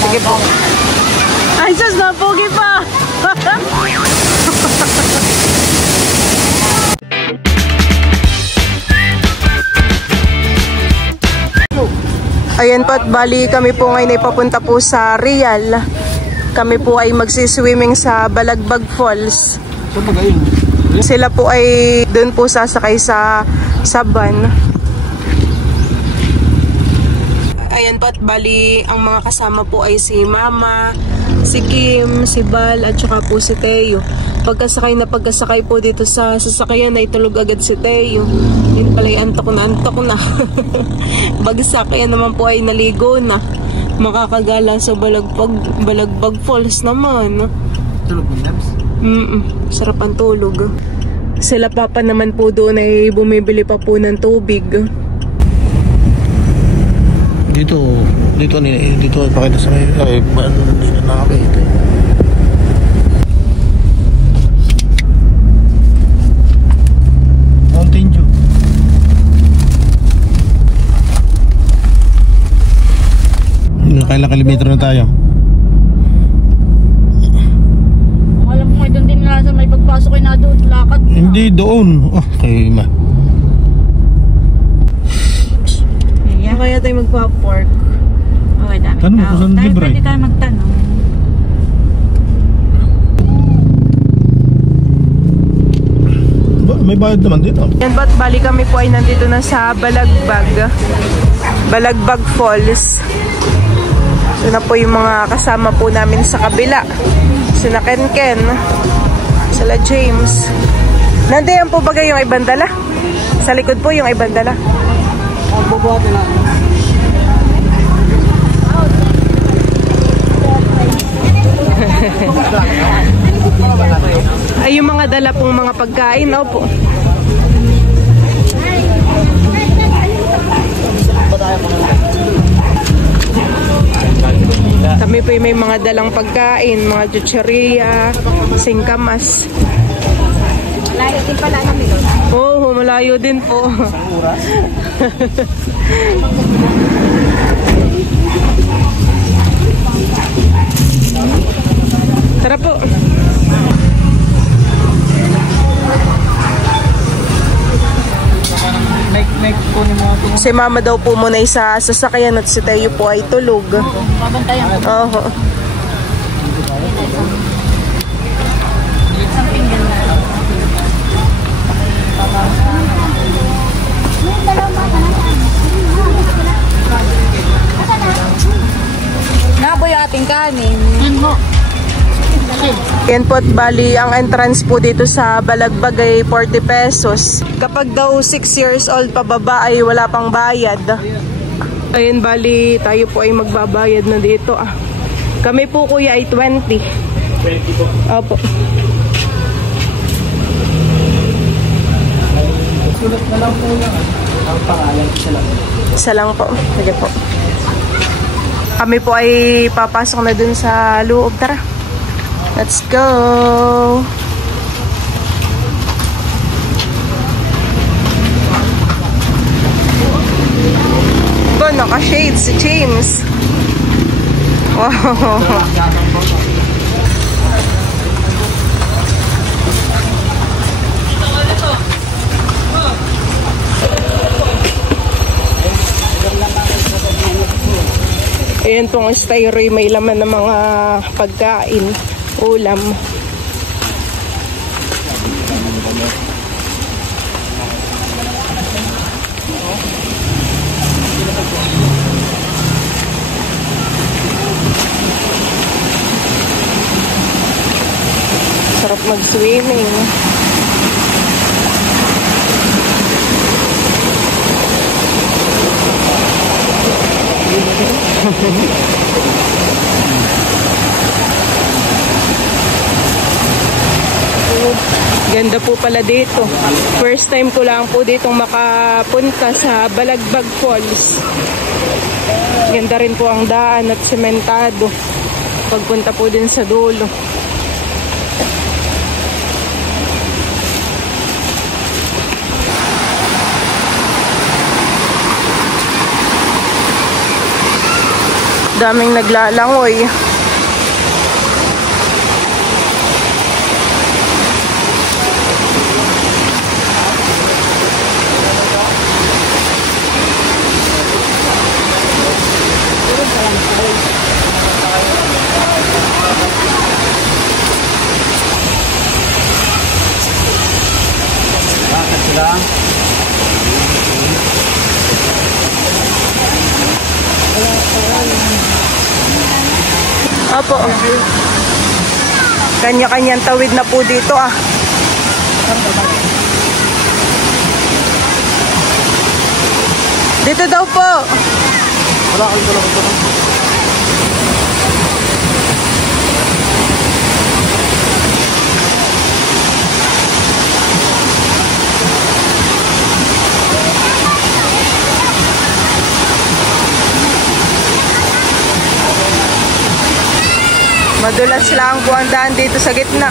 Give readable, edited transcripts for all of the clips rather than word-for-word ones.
Sige po. Ay, sus, napogi pa! Ayan po, at bali kami po ngayon ay papunta po sa Real. Kami po ay magsiswimming sa Balagbag Falls. Sila po ay doon po sasakay sa van. Ayan po, at bali ang mga kasama po ay si Mama, si Kim, si Bal, at saka po si Teo. Pagkasakay po dito sa sasakyan ay tulog agad si Teo. Yun pala yung antok na. Bagsak, yan naman po ay naligo na. Makakagala sa Balagbag Falls naman. Tulog mo, Labs? Sarap ang tulog. Sila papa naman po doon ay bumibili pa po ng tubig. Dito ay pakita sa may nakakita. Mountain Dew. Kailang kilometro na tayo? Alam mo, doon din nga sa may pagpasok ay na doon, lakad na. Hindi doon. Okay, ma. Kaya tayo magpa-pork. Okay, dami Tanong mo kung saan libre. Pwede tayo magtanong. May bayad naman dito. Yan ba't bali kami po ay nandito na sa Balagbag Falls. So na po yung mga kasama po namin sa kabila. Sina Ken, sila James. Nandiyan po bagay yung ibang dala? Sa likod po yung ibang dala. Ay, yung mga dala pong mga pagkain, opo. Kami po may mga dalang pagkain, mga chucheria, singkamas. Malayo din pala namin doon. Oo, malayo din po. Tara po. Si Mama daw po muna sa sasakyan at si Tayo po ay tulog. Babantayan ko. Oo. Isang pinggan na. Naboy ating kanin. Yan po, at bali ang entrance po dito sa Balagbag ay 40 pesos. Kapag daw 6 years old pababa ay wala pang bayad. Ayun, bali tayo po ay magbabayad na dito. Kami po kuya ay 20. 20 po? Opo. Sulat na lang po lang. Ang pangalan, isa lang. Isa lang po. Sige po. Kami po ay papasok na dun sa loob. Tara. Let's go! Ba, naka-shade si James. Wow! Ayan pong styroy, may laman ng mga pagkain. Ulam. Sarap mag-swimming. Ganda po pala dito. First time ko lang po ditong makapunta sa Balagbag Falls. Ganda rin po ang daan at sementado. Pagpunta po din sa dulo. Daming naglalangoy. Bakit sila? Opo. Kanya-kanyang tawid na po dito ah. Dito daw po. Wala kang dalawa ito. Madulas lang po ang daan dito sa gitna.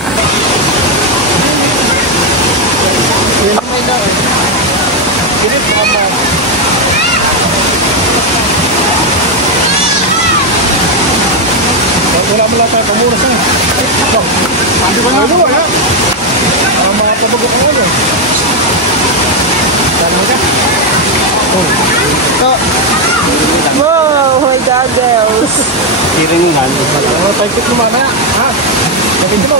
Wala mo lang tayo pamuras na. Hindi ba nga? Wala. Ang mga pabago ko ano. Dalang ka? Wow, my goggles. Tiringan. Tayo ko naman na. Ha? Maganda ba?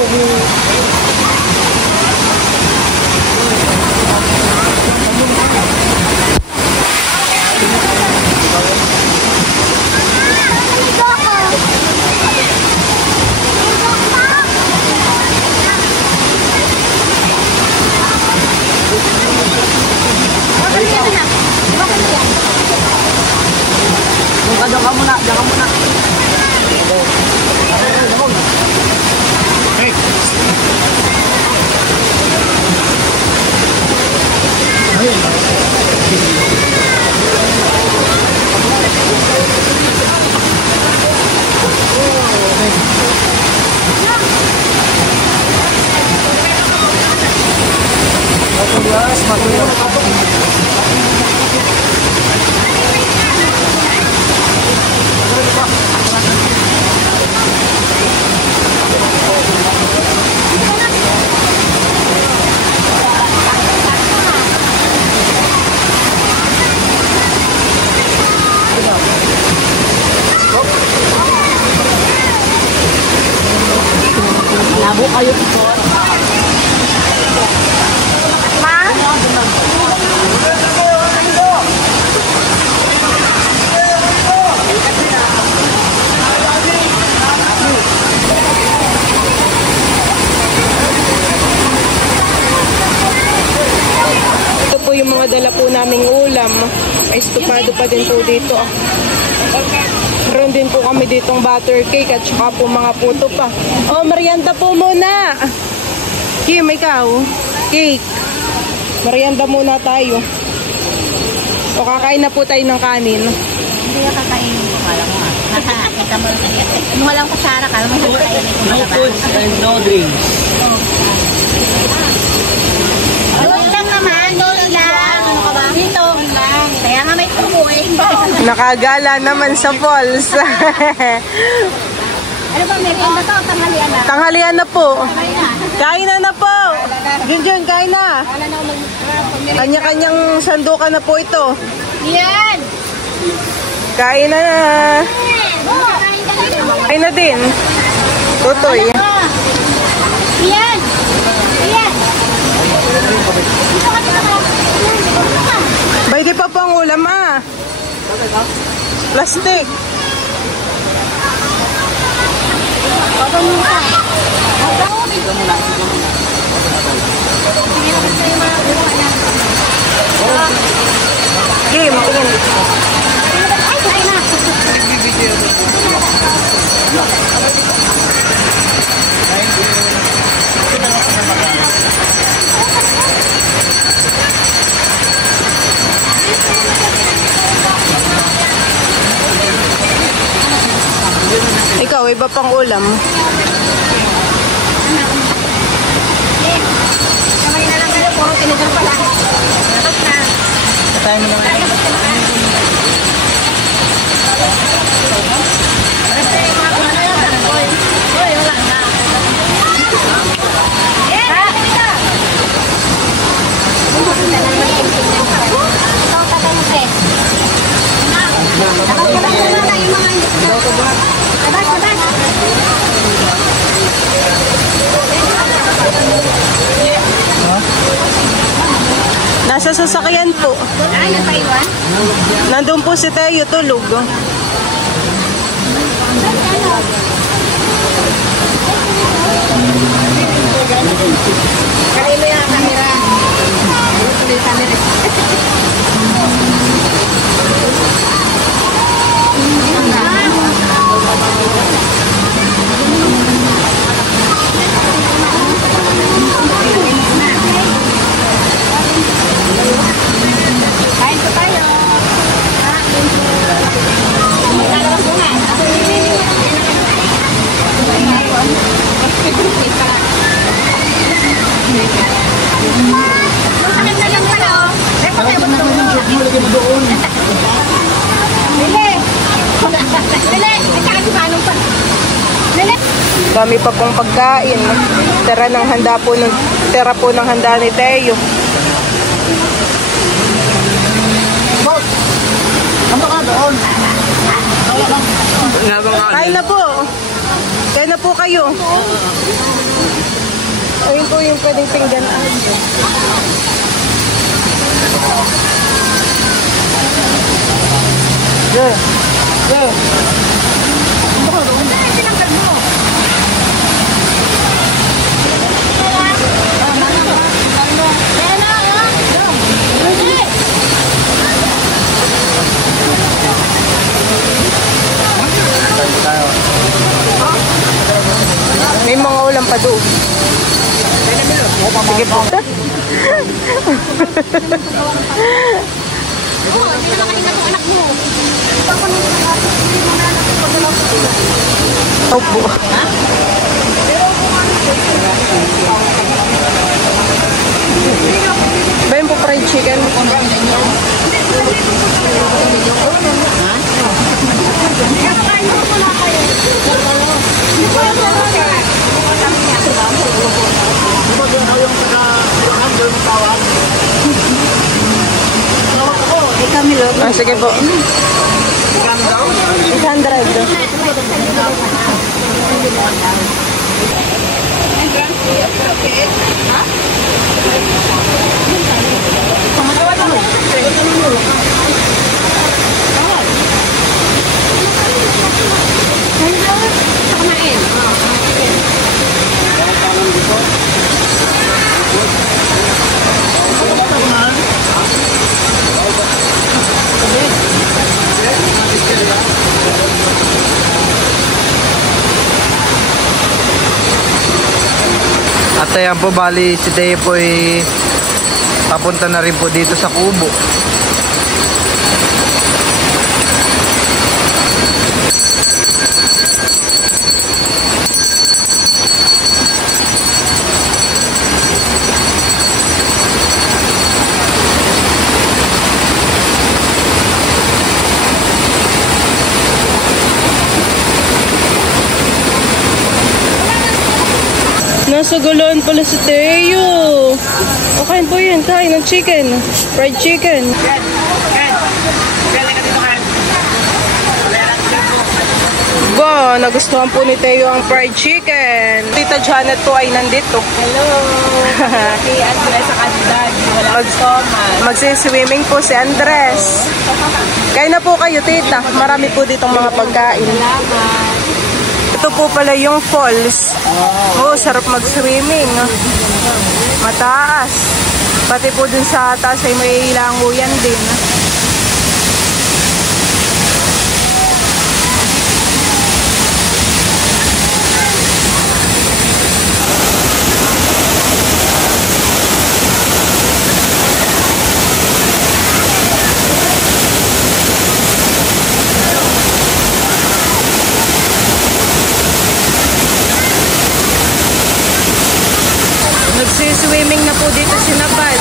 Diyan ka muna. Hey. Labo kayo ito. Ito po yung mga dala po naming ulam. May estupado pa din po dito. Meron din po kami ditong butter cake at saka po mga puto pa. Oh, merienda po muna. Kim, ikaw. Cake. Merienda muna tayo. O kakain na po tayo ng kanin. Hindi ka kakainin ko. Kala mo nga. Kita mo lang yan. Nung walang kusara, kala mo hindi kakainin ko. No foods and no drinks. Doon lang naman. Doon lang. Ano ka ba? Dito lang. Kaya nga may tubo eh. Nakagala naman sa falls. Ano ba, merienda to? Tanghalian na. Tanghalian na po. Kain na po. Junjun, kain na. Kanya-kanyang sandukan na po ito. Yan! Kain na. Kain na din. Tutoy. Yan! Yan! Bay, di pa po ang ulam ah. Plastic. Game, tingin. Ikaw, iba pang ulam. Kamay na lang kayo, puro tinigal pala. Tapos na. Tayo mo naman. Nasa sasakyan po. Ay, nagpaiwan? Nandun po si Teo, tulog. Kalilo yung camera. Tuloy yung camera. Kain po tayo. Lalabas mo nga. Masakit na lang pala, oh. Repo tayo mo doon. Bili! Bili! Nagkaan si Manong pa. Bili! Dami pa pong pagkain. Tira po ng handa ni Teo. Ano ka doon? Kain na po. Kain na po kayo. Ayun po yung pwedeng pinggan. Yeah. Yeah. May mga ulam pa doon. Sige po. Hindi naman kanina itong anak mo. Opo. Ba yung po fried chicken? Ah, sige po. 800. At ayan po, bali si Teo po ay papunta na rin po dito sa kubo. Nasa gulon pala si Teo. O, kain po yun. Kain ng chicken. Fried chicken. Ba, nagustuhan po ni Teo ang fried chicken. Tita Janet po ay nandito. Hello! Si Andres sa kandidat. Wala Magsiswimming po si Andres. Kain na po kayo, tita. Marami po ditong mga pagkain. Salamat. Ito po pala yung falls. Oh, sarap mag-swimming. Mataas. Pati po dun sa taas ay may languyan din. Nagsiswimming na po dito si Nabal.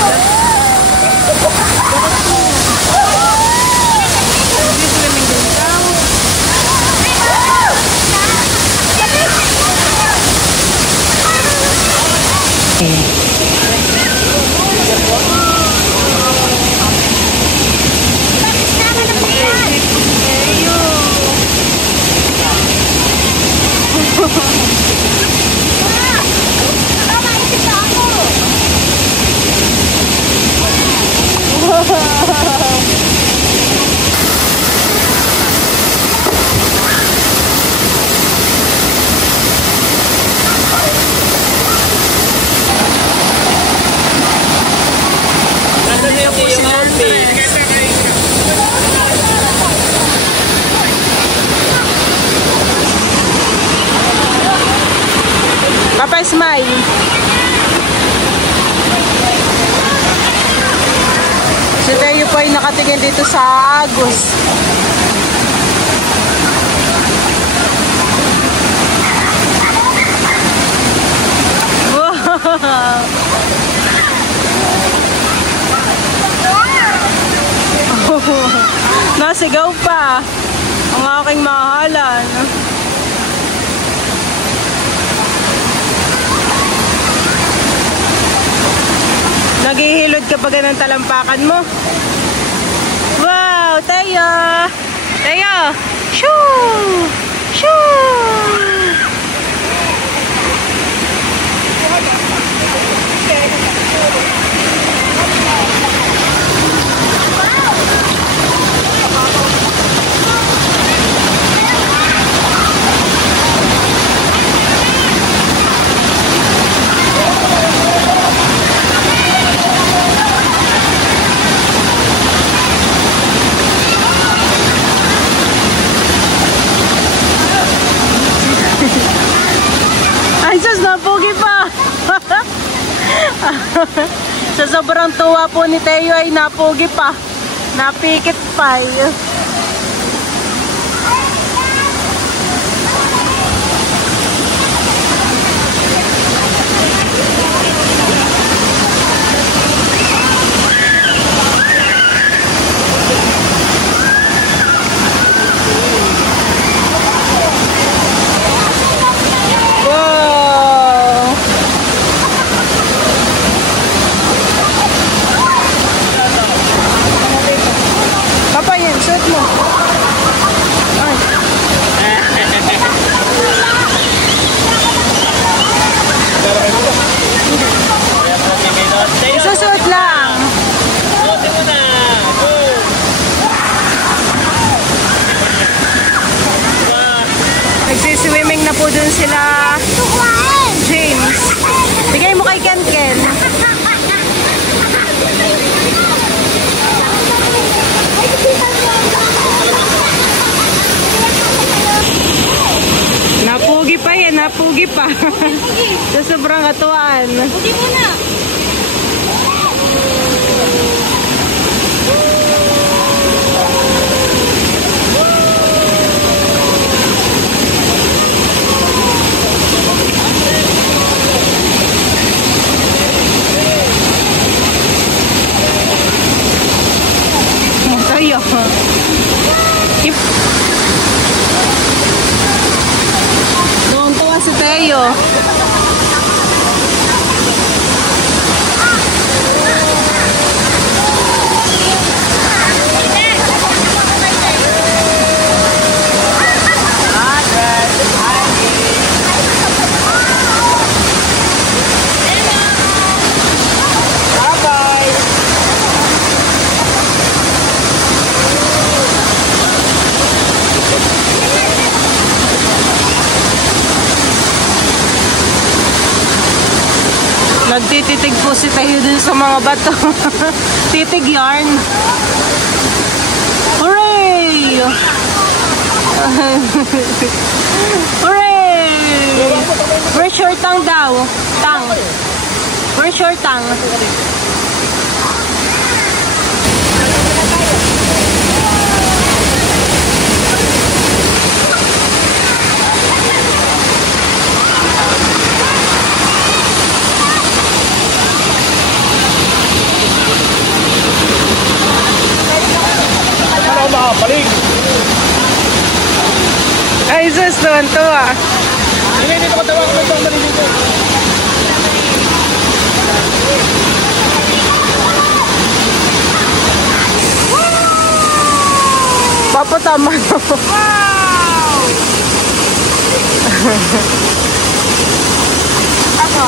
Smile. Si Teo po ay nakatingin dito sa Agus. Wow! Nasigaw pa ang aking mahalan. Naghihilod ka pa ng talampakan mo. Wow, Teo! Teo! Shoo! Shoo! Ay, sus, napugi pa. Sa sobrang tuwa po ni Teo ay napugi pa. Napikit pa. Isusuot lang. Suotin mo na. Go. Nagsiswimming na po dun sila James. Bigay mo kay Ken Ken. Napugi pa yan, napugi pa. Sa sobrang katuan. Pugi muna. Tayo. Doon tuwa si Teo. Nagtititig po si Teo dun sa mga bato. Titig yarn. Hooray! Hooray! Where's your tongue daw? Tongue. Where's your tongue? Ay, sus, tuwan-tuwa. Hindi, dito ko tawa ko ng dito. Papatama na. Wow! Ako.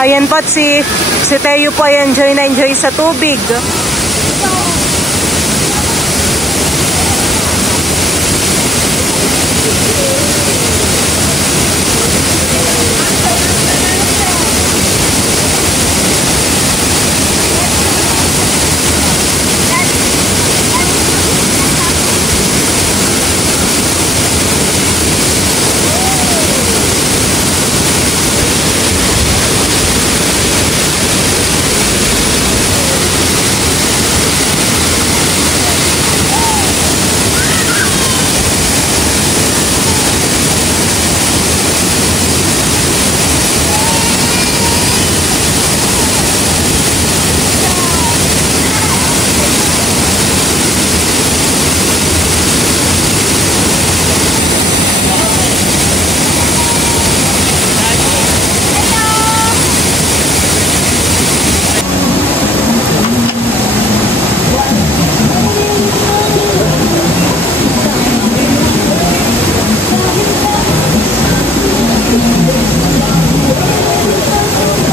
Ayan po, at si Teo po ay enjoy na enjoy sa tubig.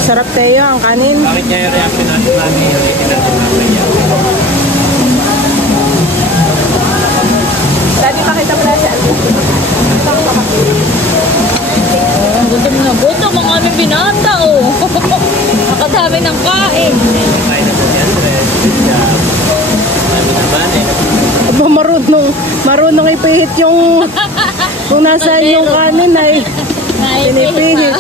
Sarap Teo, ang kanin. Bakit niya yung reaction natin mami? Dati pakita mo na sa Gutom na gutom ang aming binata, oh. Nakadami ng kain. Kain na po si Andres. Ano naman eh. Aba, marunong ipihit yung kung nasaan yung kanin ay pinipihit.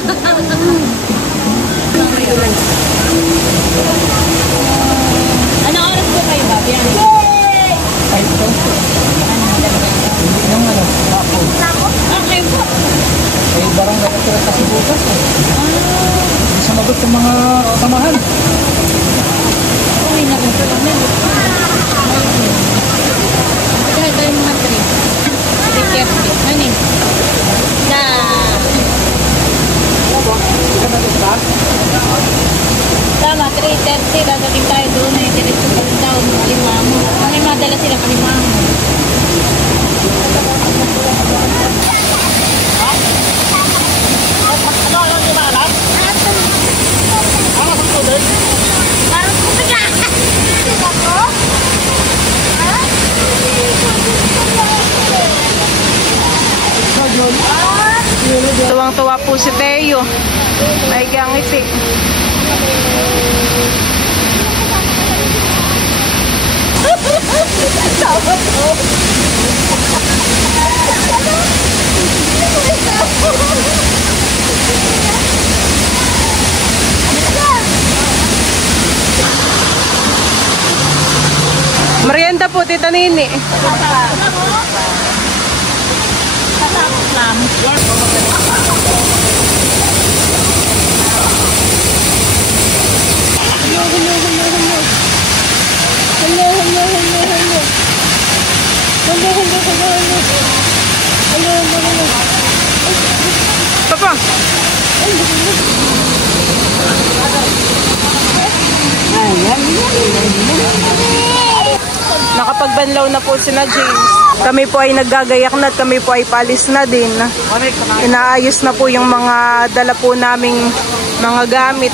Ano oras po kayo, Bob? Yan. Okay po. May barangay na sila kasi bukas. Sumagot sa mga tamahan. Uwi na rin po kami. Dahil tayo mga 3:30. Ano eh? Na... Tama, 3:30. Dadating tayo doon eh. Diretso pa rin daw. Malimamo. May madala sila malimamo. Tuwang-tuwa po si Teo. May ngiti. Merienda po, Tita Nini. Papa. Nakapagbanlaw na po sina James. Kami po ay naggagayak na at kami po ay palis na din. Inaayos na po yung mga dala po naming mga gamit.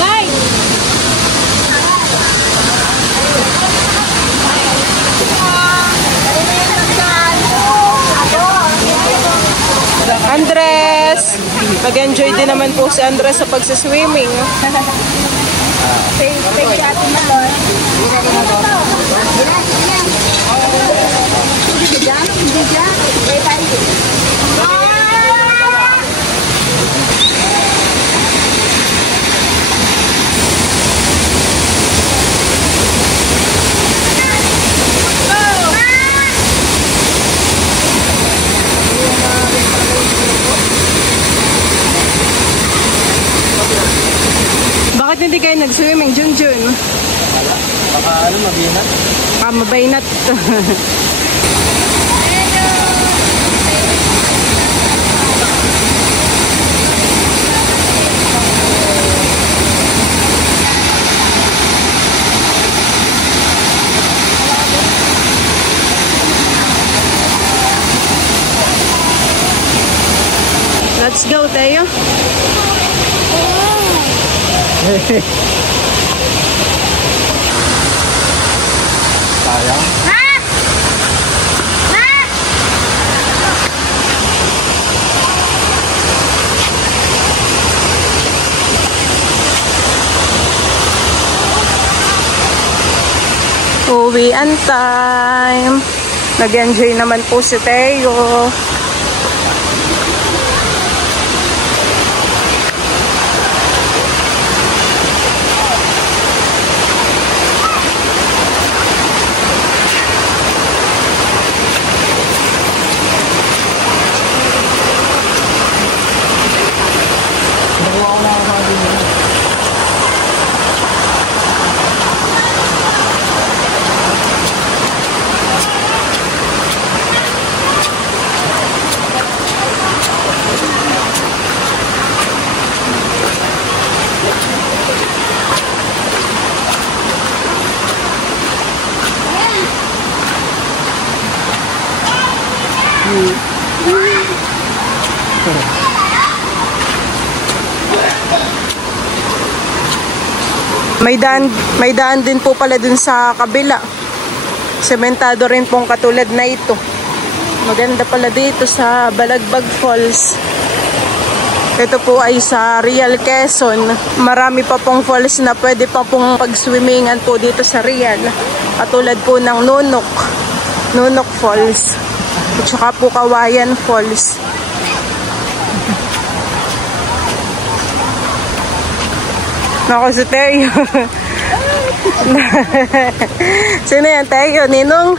Bye! Andres! Nag-enjoy din naman po si Andres sa pagsiswimming. Take shot na doon. Bakit hindi kayo nag-swimming, Junjun? Baka ano, mabinat? Mabaynat. Let's go, Teo. Sayang. Uwian time. Nag-enjoy naman po si Teo. May daan din po pala dun sa kabila. Sementado rin pong katulad na ito. Maganda pala dito sa Balagbag Falls. Ito po ay sa Real, Quezon. Marami pa pong falls na pwede pa pong pag-swimmingan po dito sa Real. Katulad po ng Nunok Falls. At saka po Kawayan Falls. Ako si Teo. Sino yan, Teo? Ninong?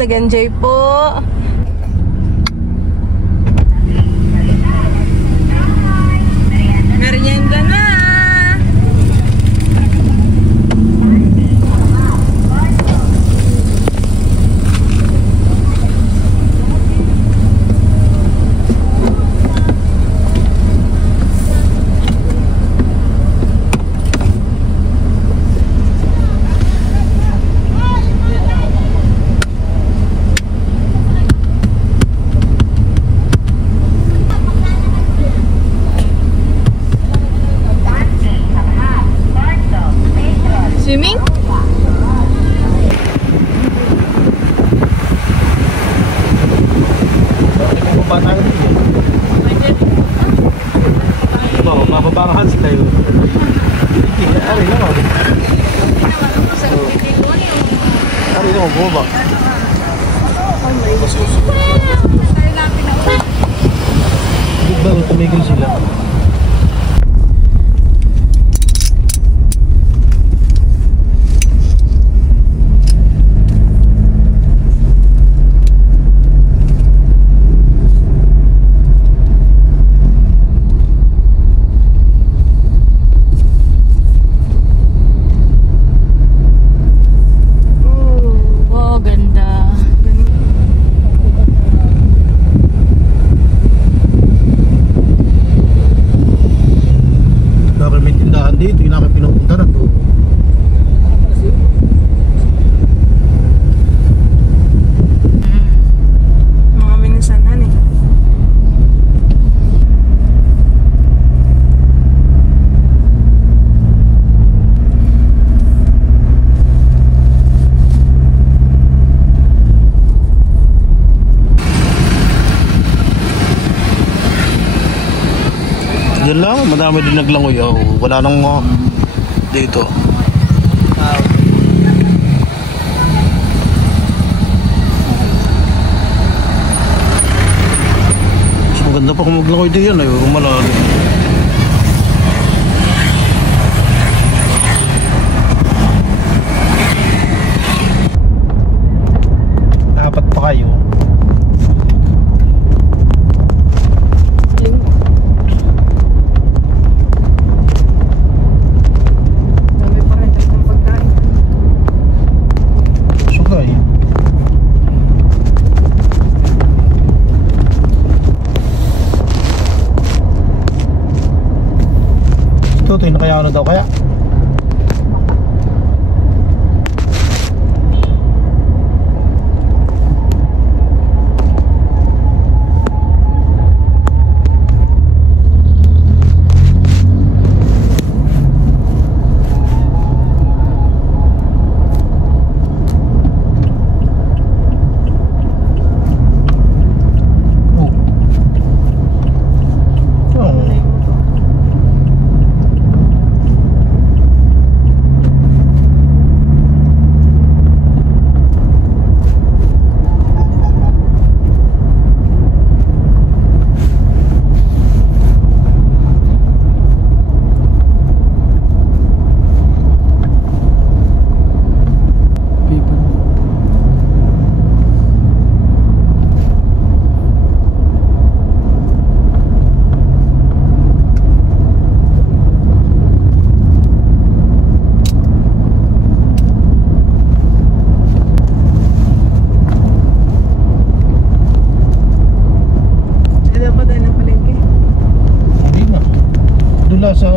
Nag-enjoy po. Merienda na. Swimming? Mapabangahan sila yun. Ari naman. Ari naman, bumaba. Bago tumigil sila. Dito yung namin pinupunta na to. Mga minusanan eh. Yan lang, madami din naglangoy. Wala nang dito. Mas maganda pa kung maglangoy din yan. Malalim. Tutoy, nakayaw na daw kaya? Sa